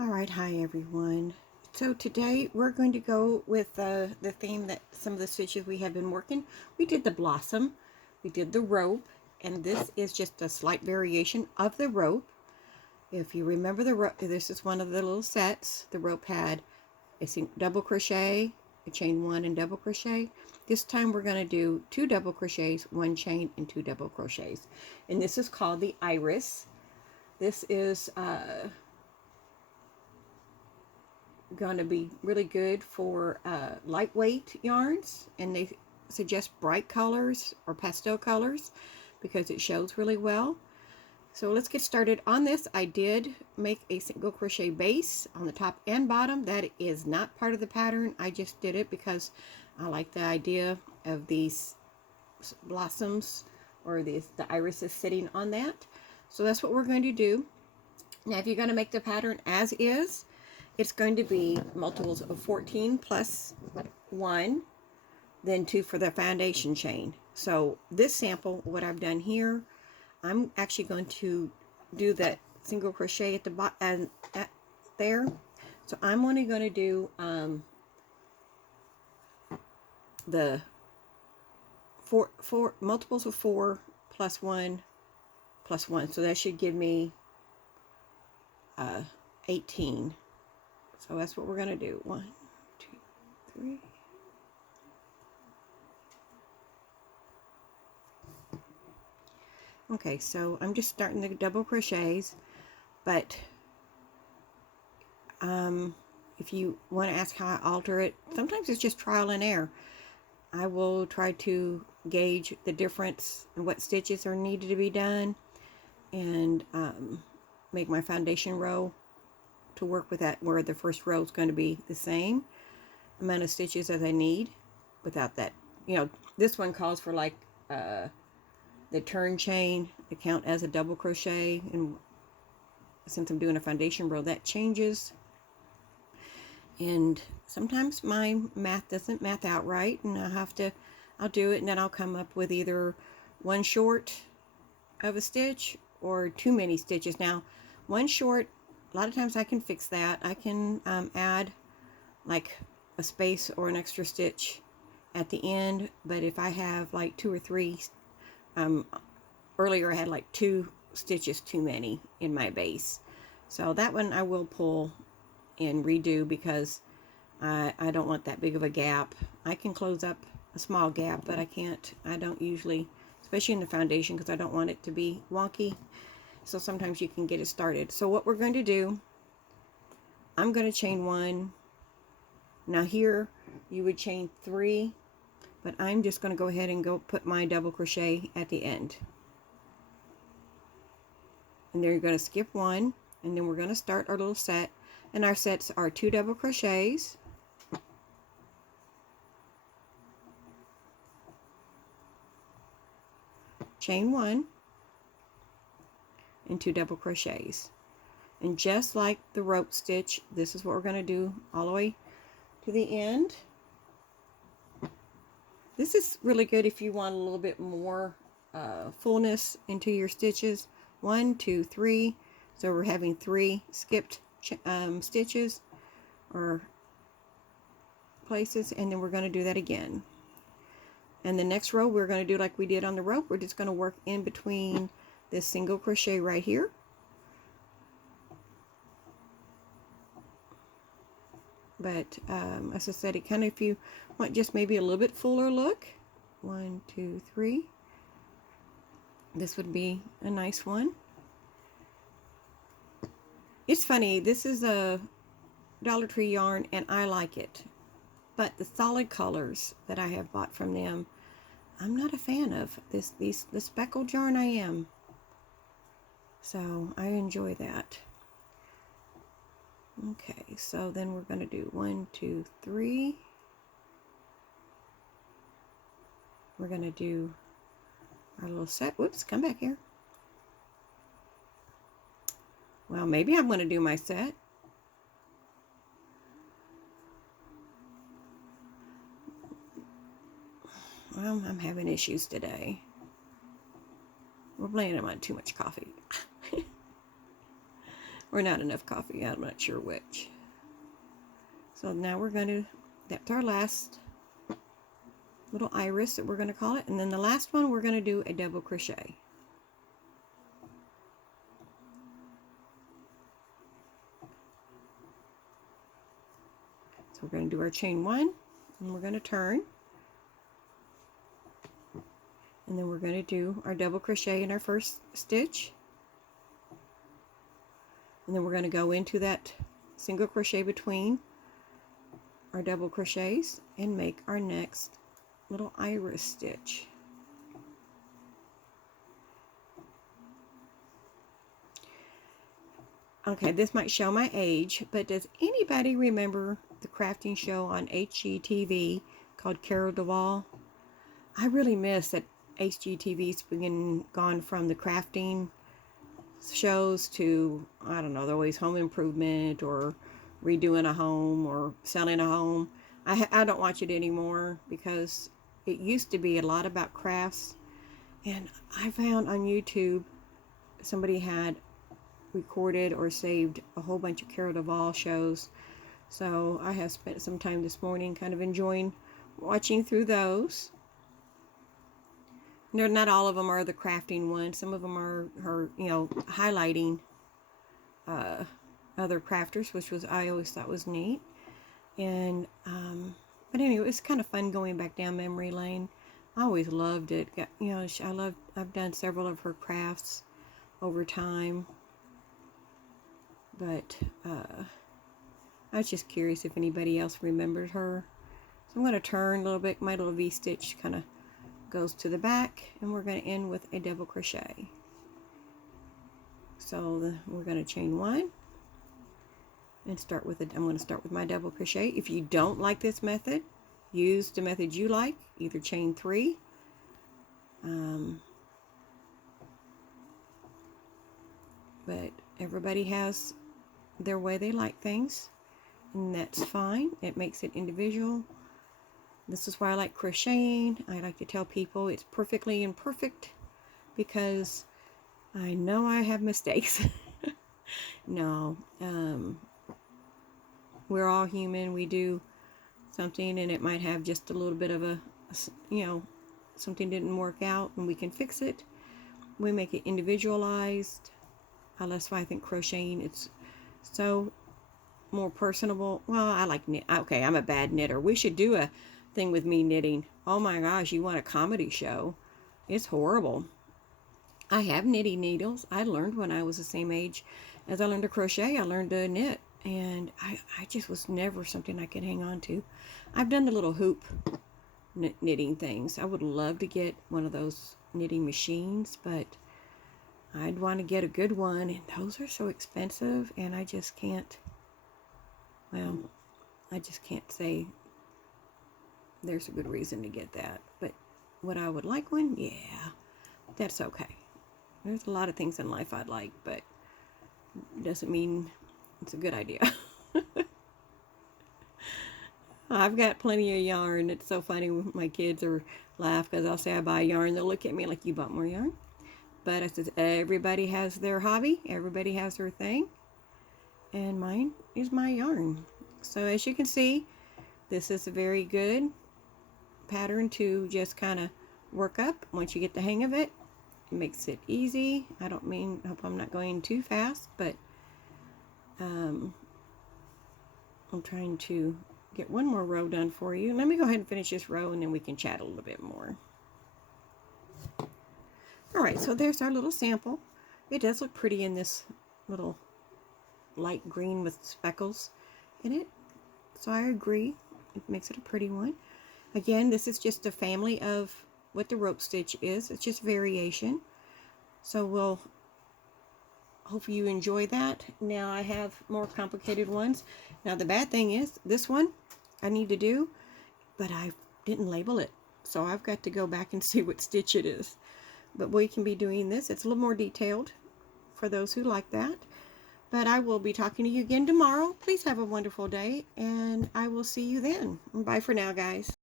All right, hi everyone. So today we're going to go with the theme that some of the stitches we have been working. We did the blossom, we did the rope, and this is just a slight variation of the rope. If you remember the rope, this is one of the little sets. The rope had a double crochet, a chain one, and double crochet. This time we're going to do 2 double crochets, 1 chain, and 2 double crochets. And this is called the iris. This is going to be really good for lightweight yarns, and they suggest bright colors or pastel colors because it shows really well. So let's get started on this. I did make a single crochet base on the top and bottom. That is not part of the pattern. I just did it because I like the idea of these blossoms or the irises sitting on that. So that's what we're going to do. Now if you're going to make the pattern as is, it's going to be multiples of 14 plus 1, then 2 for the foundation chain. So this sample, what I've done here, I'm actually going to do that single crochet at the bottom and there. So I'm only going to do the four multiples of 4 plus 1 plus 1. So that should give me 18. So that's what we're going to do. 1, 2, 3. Okay, so I'm just starting the double crochets, but if you want to ask how I alter it, sometimes it's just trial and error. I will try to gauge the difference in what stitches are needed to be done and make my foundation row to work with that, where the first row is going to be the same amount of stitches as I need without that. You know, this one calls for like the turn chain to count as a double crochet, and since I'm doing a foundation row, that changes. And sometimes my math doesn't math out right, and I'll do it, and then I'll come up with either one short of a stitch or too many stitches. Now, one short, a lot of times I can fix that. I can add like a space or an extra stitch at the end, but if I have like 2 or 3, earlier I had like 2 stitches too many in my base. So that one I will pull and redo because I don't want that big of a gap. I can close up a small gap, but I don't usually, especially in the foundation, because I don't want it to be wonky. So sometimes you can get it started. So what we're going to do, I'm going to chain 1. Now here you would chain 3, but I'm just going to go ahead and go put my double crochet at the end. And then you're going to skip 1, and then we're going to start our little set. And our sets are 2 double crochets, chain 1, and 2 double crochets. And just like the rope stitch, this is what we're going to do all the way to the end. This is really good if you want a little bit more fullness into your stitches. 1, 2, 3. So we're having 3 skipped stitches or places, and then we're going to do that again. And the next row we're going to do like we did on the rope. We're just going to work in between this single crochet right here. But as I said, it kind of, if you want just maybe a little bit fuller look, 1, 2, 3. This would be a nice one. It's funny, this is a Dollar Tree yarn and I like it, but the solid colors that I have bought from them, I'm not a fan of. The speckled yarn I am. So I enjoy that. Okay, so then we're going to do 1, 2, 3. We're going to do our little set. Whoops, come back here. Well, maybe I'm going to do my set. Well, I'm having issues today. We're blaming on too much coffee. or not enough coffee. I'm not sure which. So now we're going to, that's our last little iris that we're going to call it. And then the last one, we're going to do a double crochet. So we're going to do our chain 1, and we're going to turn. And then we're going to do our double crochet in our first stitch. And then we're going to go into that single crochet between our double crochets and make our next little iris stitch. Okay, this might show my age, but does anybody remember the crafting show on HGTV called Carol Duvall? I really miss that HGTV's been gone from the crafting shows to, I don't know, they're always home improvement or redoing a home or selling a home. I don't watch it anymore because it used to be a lot about crafts, and I found on YouTube somebody had recorded or saved a whole bunch of Carol Duvall shows, so I have spent some time this morning kind of enjoying watching through those. No, not all of them are the crafting ones. Some of them are you know, highlighting other crafters, which was, I always thought was neat. And but anyway, it's kind of fun going back down memory lane. I always loved it. You know, I've done several of her crafts over time, but I was just curious if anybody else remembered her. So I'm going to turn a little bit. My little V-stitch kind of goes to the back, and we're going to end with a double crochet. So we're going to chain 1 and start with I'm going to start with my double crochet. If you don't like this method, use the method you like, either chain 3 but everybody has their way they like things, and that's fine. It makes it individual. This is why I like crocheting. I like to tell people it's perfectly imperfect because I know I have mistakes. No, we're all human. We do something and it might have just a little bit of a, you know, something didn't work out, and we can fix it. We make it individualized. That's why I think crocheting, it's so more personable. Well, I like knit. Okay, I'm a bad knitter. We should do a thing with me knitting. Oh my gosh, you want a comedy show? It's horrible. I have knitting needles. I learned when I was the same age as I learned to crochet. I learned to knit, and I just was never something I could hang on to. I've done the little hoop knitting things. I would love to get one of those knitting machines, but I'd want to get a good one, and those are so expensive, and I just can't, well, I just can't say there's a good reason to get that. But would I would like one? Yeah, that's okay. There's a lot of things in life I'd like, but it doesn't mean it's a good idea. I've got plenty of yarn. It's so funny when my kids laugh because I'll say I buy yarn. They'll look at me like, you bought more yarn? But I said, everybody has their hobby. Everybody has their thing. And mine is my yarn. So as you can see, this is a very good pattern to just kind of work up. Once you get the hang of it, it makes it easy. I hope I'm not going too fast, but I'm trying to get one more row done for you. Let me go ahead and finish this row, and then we can chat a little bit more. Alright, so there's our little sample. It does look pretty in this little light green with speckles in it. So I agree. It makes it a pretty one. Again, this is just a family of what the rope stitch is. It's just variation. So we'll hope you enjoy that. Now I have more complicated ones. Now the bad thing is, this one I need to do, but I didn't label it. So I've got to go back and see what stitch it is. But we can be doing this. It's a little more detailed for those who like that. But I will be talking to you again tomorrow. Please have a wonderful day, and I will see you then. Bye for now, guys.